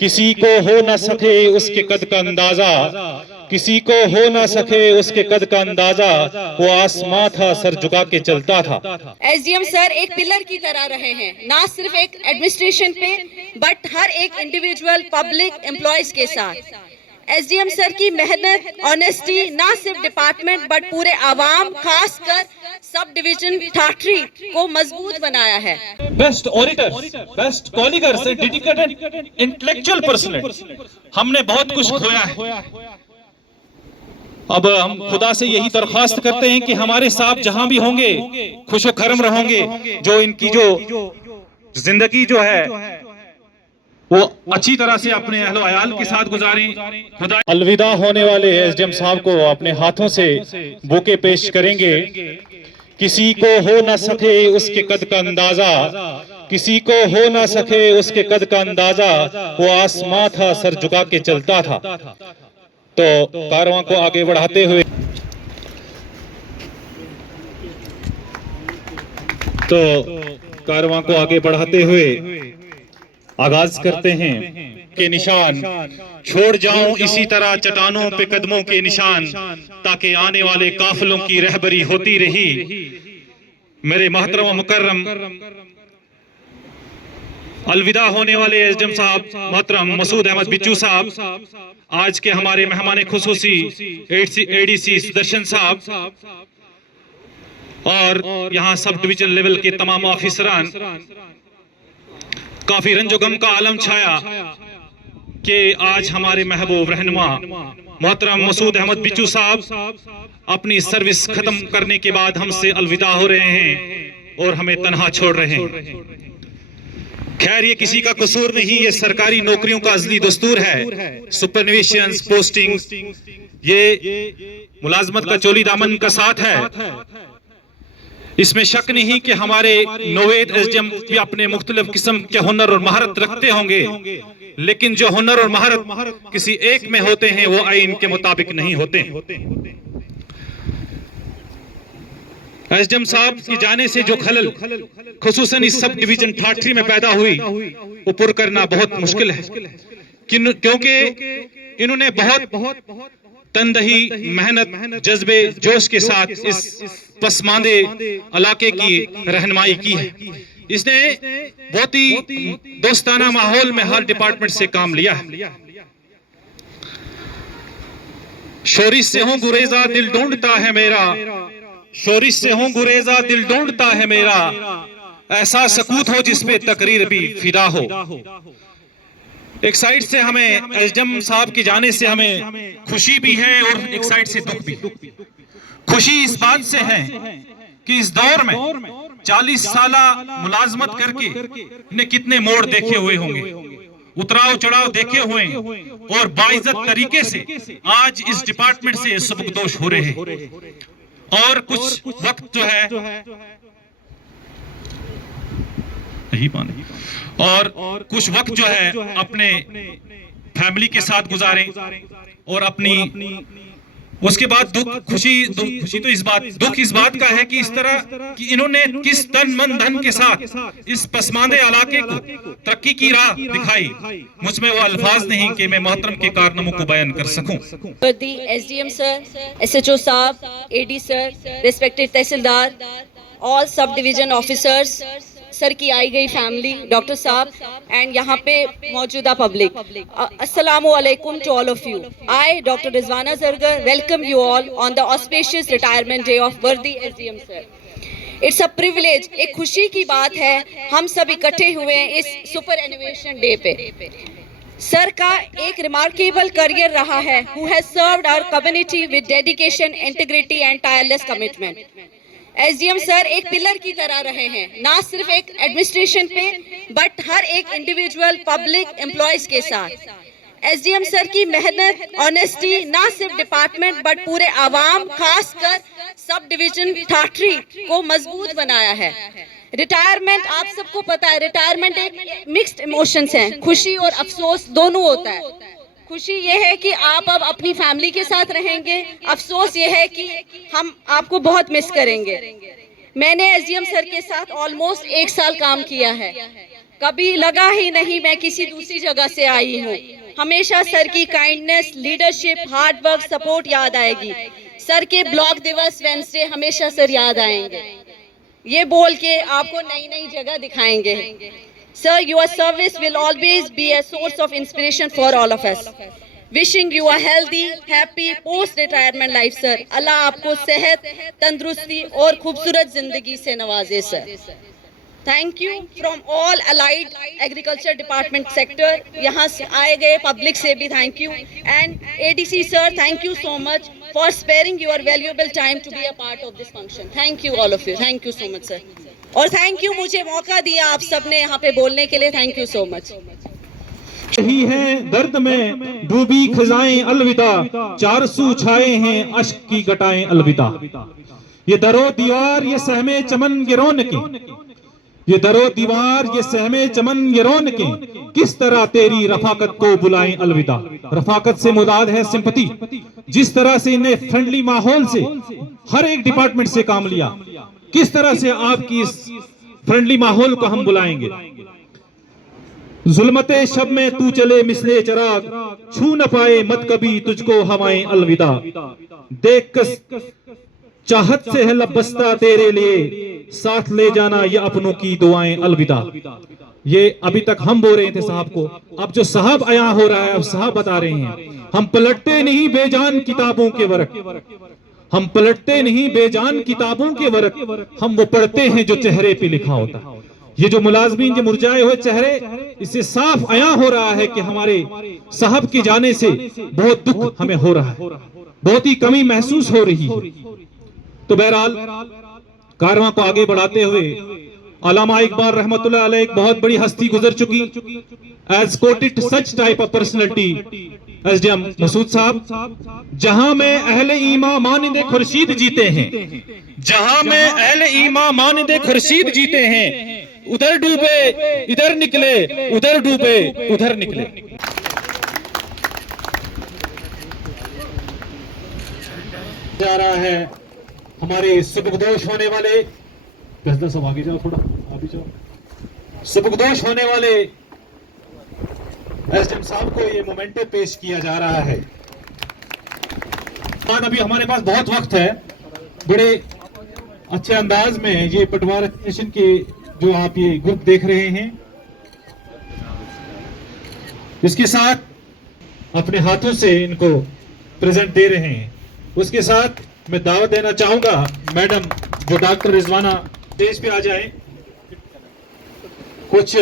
किसी को हो ना सके उसके कद का अंदाजा, किसी को हो ना सके उसके कद का अंदाजा, वो आसमां था सर झुका के चलता था। एसडीएम सर एक पिलर की तरह रहे हैं, ना सिर्फ एक एडमिनिस्ट्रेशन पे बट हर एक इंडिविजुअल पब्लिक एम्प्लॉयज के साथ। एसडीएम सर की मेहनत, ऑनेस्टी ना सिर्फ डिपार्टमेंट बट पूरे आवाम, खासकर सब डिवीजन ठाठरी को मजबूत बनाया है। Best auditor, best colleagues, dedicated intellectual person, हमने बहुत कुछ खोया है। अब हम खुदा से यही दरख्वास्त करते हैं कि हमारे साहब जहां भी होंगे खुशो खरम रहोगे, जो इनकी जो जिंदगी जो है वो अच्छी तरह से अपने अहलो अयाल के साथ गुजारें। खुदा अलविदा होने वाले एसडीएम साहब को अपने हाथों से बुके पेश करेंगे। किसी को हो ना सके उसके कद का अंदाजा, किसी को हो ना सके उसके कद का अंदाजा, वो आसमां था सर झुका के चलता था। तो कारवां को आगे बढ़ाते हुए आगाज करते हैं के निशान छोड़ जाऊं इसी तरह चट्टानों पे कदमों के निशान, ताकि आने वाले काफिलों की रहबरी होती रही। मेरे मोहतरम मुकर्रम अलविदा होने वाले एसडीएम साहब मोहतरम मसूद अहमद बिच्चू साहब, आज के हमारे मेहमान खुसूसी एडीसी सुदर्शन साहब और यहाँ सब डिवीजन लेवल के तमाम ऑफिसरान, काफी रंजो गम का आलम छाया कि आज हमारे महबूब रहनुमा मोहतरम मसूद अहमद बिच्चू साहब अपनी सर्विस खत्म करने के बाद हमसे अलविदा हो रहे हैं और हमें तन्हा छोड़ रहे हैं। खैर ये किसी का कसूर नहीं, ये सरकारी नौकरियों का अज़ली दस्तूर है। सुपरविजन पोस्टिंग ये मुलाजमत का चोली दामन का साथ है। इसमें शक नहीं कि हमारे नोवेद एसडीएम भी अपने मुख्तलिफ किस्म के हुनर और महारत रखते होंगे, लेकिन जो हुनर और महारत किसी एक में होते हैं वो आईन के मुताबिक नहीं होते। एसडीएम साहब के जाने से जो खलल खुसूसन इस सब डिवीजन ठाठरी में पैदा हुई वो पुर करना बहुत मुश्किल है, क्योंकि इन्होंने बहुत तनदही, मेहनत, जज्बे, जोश के साथ इस पसमानदे इलाके की रहनुमाई की है। इसने बहुत ही दोस्ताना माहौल में हर डिपार्टमेंट से काम लिया है। शोरिश से हूं गुरेजा दिल ढूंढता है मेरा, शोरिश से हूं गुरेजा दिल ढूंढता है मेरा, ऐसा सकूत हो जिसपे तकरीर भी फिदा हो। एक साइड से हमें एसडीएम साहब के जाने से हमें खुशी भी है और एक साइड से दुख भी। खुशी इस बात से है कि इस दौर में 40 साला मुलाजमत करके ने कितने मोड़ देखे हुए होंगे, उतराव चढ़ाव देखे हुए, और बाइज्जत तरीके से आज इस डिपार्टमेंट से सबकदोश हो रहे हैं। और कुछ वक्त जो है और कुछ वक्त जो है अपने फैमिली के साथ गुजारें, और अपनी उसके बाद खुशी तो दुख इस बात का है कि इस तरह कि इन्होंने किस तन मन धन के साथ इस पसमानदे इलाके को तरक्की की राह दिखाई। मुझ में वो अल्फाज नहीं कि मैं मोहतरम के कारनामों को बयान कर सकूं। एसडीएम सर, एसएचओ साहब, एडी सर, रिस्पेक्टेड तहसीलदार, all sub division officers, sir की आई गई फैमिली, डॉक्टर साहब एंड यहाँ पे मौजूदा पब्लिक, अस्सलामु अलैकुम to all of you. I doctor Rizwana Zargar welcome you all on the auspicious retirement day of वर्दी SDM sir. It's a privilege, एक खुशी की बात है हम सब इकट्ठे हुए हैं इस सुपर एनिवर्सरी डे पे। सर का एक रिमार्केबल करियर रहा है, who has served our community with dedication, integrity and tireless commitment. SDM sir एक पिलर की तरह रहे हैं, ना सिर्फ एक एडमिनिस्ट्रेशन पे बट हर एक इंडिविजुअल पब्लिक एम्प्लॉयज के साथ। एसडीएम सर की मेहनत, ऑनेस्टी ना सिर्फ डिपार्टमेंट बट पूरे आवाम, खासकर सब डिवीजन ठाठरी को मजबूत बनाया है। रिटायरमेंट आप सबको पता है, रिटायरमेंट एक मिक्स्ड इमोशंस हैं, खुशी और अफसोस दोनों होता है। खुशी ये है कि आप अब अपनी फैमिली के साथ रहेंगे, अफसोस ये है कि हम आपको बहुत मिस करेंगे। मैंने एसडीएम सर के साथ ऑलमोस्ट 1 साल काम किया है। कभी लगा ही नहीं मैं किसी दूसरी जगह से आई हूँ। हमेशा सर की kindness, leadership, hard work, support याद आएगी। सर के ब्लॉक दिवस वेडनेसडे हमेशा सर याद आएंगे। ये बोल के आपको नई नई जगह दिखाएंगे। Sir, your service will always be a source of inspiration for all of us. Wishing you a healthy, happy post retirement life sir. अल्लाह आपको सेहत, तंदुरुस्ती और खूबसूरत जिंदगी से नवाजे sir. Thank you from all allied agriculture department sector. यहाँ से आए गए पब्लिक से भी thank you. And ADC sir, thank you so much for sparing your valuable time to be a part of this function. Thank you all of you, thank you so much sir. और thank you मुझे मौका दिया आप सबने यहाँ पे बोलने के लिए। Thank you so much. यही है दर्द में डूबी खजाएं अलविदा, 400 छाए हैं अश्क की घटाएं अलविदा। ये दरो दीवार ये सहमे चमन ये रौनकें, ये दरो दीवार ये सहमे चमन ये रौनकें, किस तरह तेरी रफाकत को बुलाएं अलविदा। रफाकत से मुराद है सिंपैथी। जिस तरह से इन्हें फ्रेंडली माहौल से हर एक डिपार्टमेंट से काम लिया, किस तरह से आपकी इस फ्रेंडली माहौल को हम बुलाएंगे। जुल्मते शब में तू चले मिसले चराग, छू न पाए मत कभी तुझको हवाएं अलविदा। देख कस चाहत से है लब बस्ता तेरे लिए, साथ ले जाना ये अपनों की दुआएं अलविदा। ये अभी तक हम बोल रहे थे साहब को, अब जो साहब आया हो रहा है अब साहब बता रहे हैं। हम पलटते नहीं बेजान किताबों के वर्क, हम पलटते नहीं बेजान किताबों के वर्क, हम वो पढ़ते हैं जो चेहरे पे लिखा होता है। ये जो मुलाजमीन के मुरझाए हुए चेहरे, इससे साफ आया हो रहा है कि हमारे साहब के जाने से बहुत दुख हमें हो रहा है, बहुत ही कमी महसूस हो रही है। तो बहरहाल कारवां को आगे बढ़ाते हुए अल्लामा इकबाल रहमतुल्लाह अलैह एक बहुत बड़ी हस्ती गुजर चुकी। As quoted such type of personality SDM Masood साहब। जहां में अहले ईमा मानिंदे खुर्शीद जीते हैं, जहां में अहले ईमा मानिंदे खुर्शीद जीते हैं, उधर डूबे इधर निकले, उधर डूबे उधर निकले। जा रहा है हमारे सुबकदोश होने वाले, सब आगे जाओ, थोड़ा आगे जाओ। सुबकदोश होने वाले एसडीएम साहब को ये मोमेंटो पेश किया जा रहा है। अभी हमारे पास बहुत वक्त है, बड़े अच्छे अंदाज में ये पटवार स्टेशन के जो आप ये ग्रुप देख रहे हैं, इसके साथ अपने हाथों से इनको प्रेजेंट दे रहे हैं। उसके साथ मैं दावत देना चाहूंगा मैडम जो डॉक्टर रिजवाना स्टेज पे आ जाए, कुछ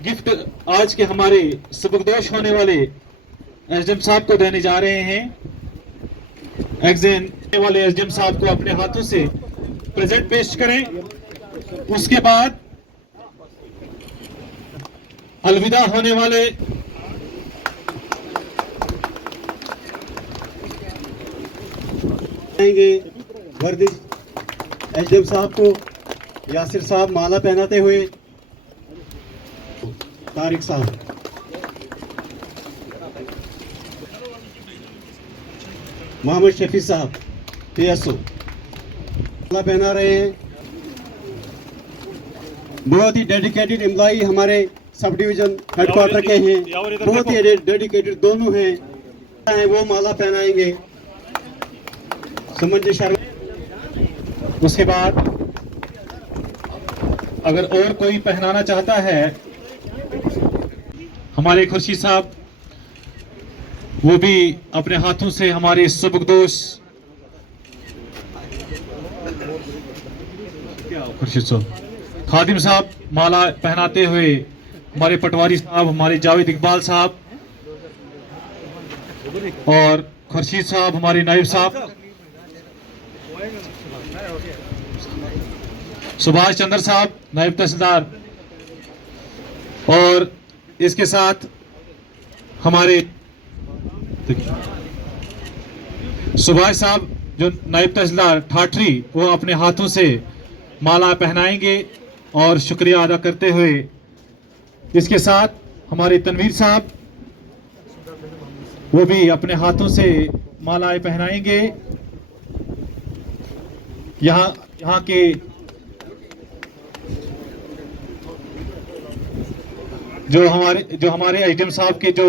गिफ्ट आज के हमारे सबकदोश होने वाले एसडीएम साहब को देने जा रहे हैं। एग्जाम वाले एसडीएम साहब को अपने हाथों से प्रेजेंट पेश करें। उसके बाद अलविदा होने वाले वर्दिश एसडीएम साहब को यासिर साहब माला पहनाते हुए, तारिक साहब, मोहम्मद शफी साहब पीएसओ माला पहना रहे हैं। बहुत ही डेडिकेटेड एम्प्लॉई हमारे सब डिवीजन हेडक्वार्टर के हैं, बहुत ही डेडिकेटेड दोनों हैं, वो माला पहनाएंगे। समझ शर्मा। उसके बाद अगर और कोई पहनाना चाहता है, हमारे खुर्शीद साहब वो भी अपने हाथों से हमारे सबकदोश खुर्शीद साहब खादिम साहब माला पहनाते हुए, हमारे पटवारी साहब, हमारे जावेद इकबाल साहब और खुर्शीद साहब हमारे नायब साहब, सुभाष चंद्र साहब नायब तहसीलदार, और इसके साथ हमारे सुभाष साहब जो नायब तहसीलदार ठाठरी, वो अपने हाथों से माला पहनाएंगे और शुक्रिया अदा करते हुए। इसके साथ हमारे तनवीर साहब वो भी अपने हाथों से मालाएं पहनाएंगे। यहाँ के जो हमारे आइटम साहब के जो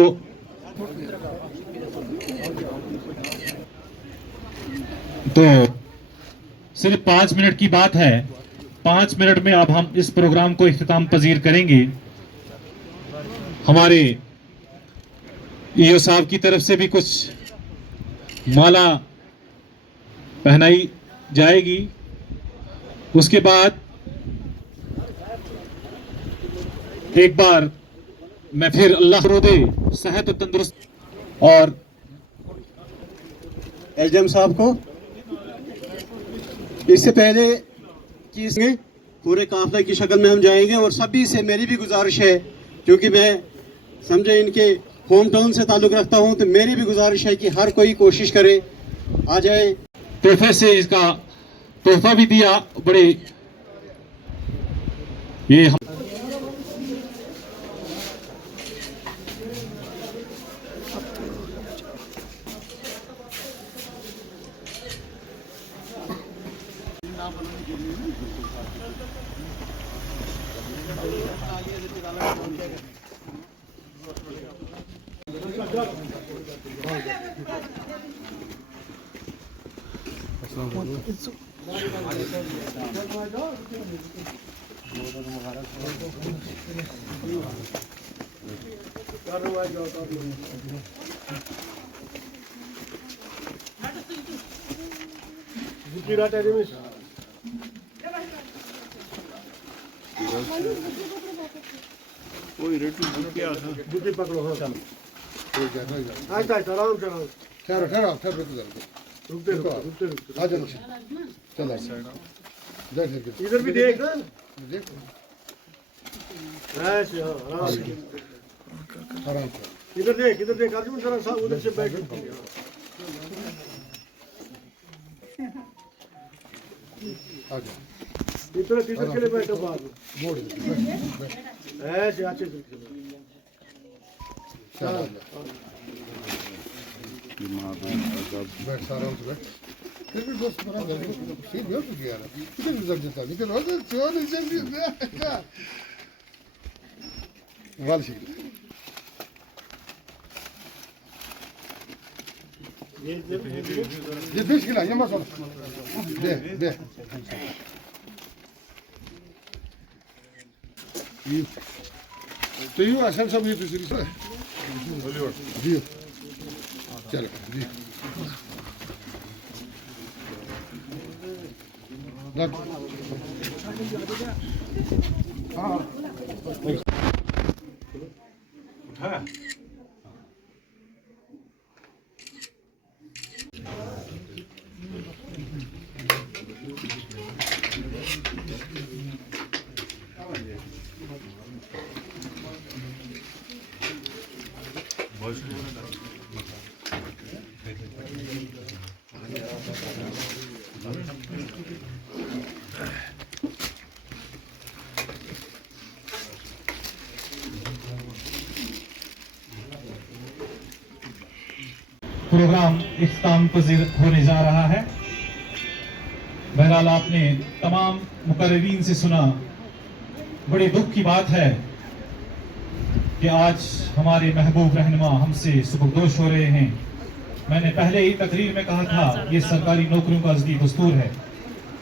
तो सिर्फ 5 मिनट की बात है। 5 मिनट में अब हम इस प्रोग्राम को इख्तिताम पजीर करेंगे। हमारे ईओ साहब की तरफ से भी कुछ माला पहनाई जाएगी। उसके बाद एक बार मैं फिर अल्लाह दे सेहत और तंदुरुस्त और एसडीएम साहब को इससे पहले कि इसमें पूरे काफले की शक्ल में हम जाएंगे। और सभी से मेरी भी गुजारिश है, क्योंकि मैं समझे इनके होम टाउन से ताल्लुक़ रखता हूं, तो मेरी भी गुजारिश है कि हर कोई कोशिश करे आ जाए। तोहफे से इसका तोहफा भी दिया। बड़े ये बुद्धि पकड़ो। हाँ चलो आराम से ठहरो रुकते आ जाओ। चलो इधर भी देख आराम से इधर देख अर्जुन जरा उधर से बैठ। इधर के लिए बैठो बाहर ऐसे अच्छे से बैठ आराम से बैठ। फिर भी दोस्त बना दे ठीक है तो यार कितने गुजर जाता निकल हो चोर जल्दी वाल सी ये देश के लिए ये मत दे तो यू असल सब ये दूसरी से जी चलो जी हाँ उठा प्रोग्राम इख्तिताम पजीर होने जा रहा है। बहरहाल आपने तमाम मुकर्रीरीन से सुना। बड़े दुख की बात है कि आज हमारे महबूब रहनुमा हमसे सुबकदोश हो रहे हैं। मैंने पहले ही तकरीर में कहा था ये सरकारी नौकरियों का अज़ली दस्तूर है।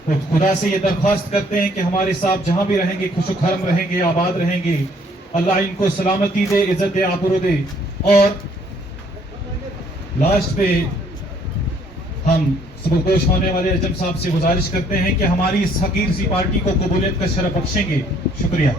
तो खुदा से ये दरख्वास्त करते हैं कि हमारे साथ जहां भी रहेंगे खुशखरम रहेंगे, आबाद रहेंगे। अल्लाह इनको सलामती दे, इज्जत दे, आबरू दे। और लास्ट पे हम सुबकदोश होने वाले एचएम साहब से गुजारिश करते हैं कि हमारी इस हकीर सी पार्टी को कबूलियत का शरफ बख्शेंगे। शुक्रिया।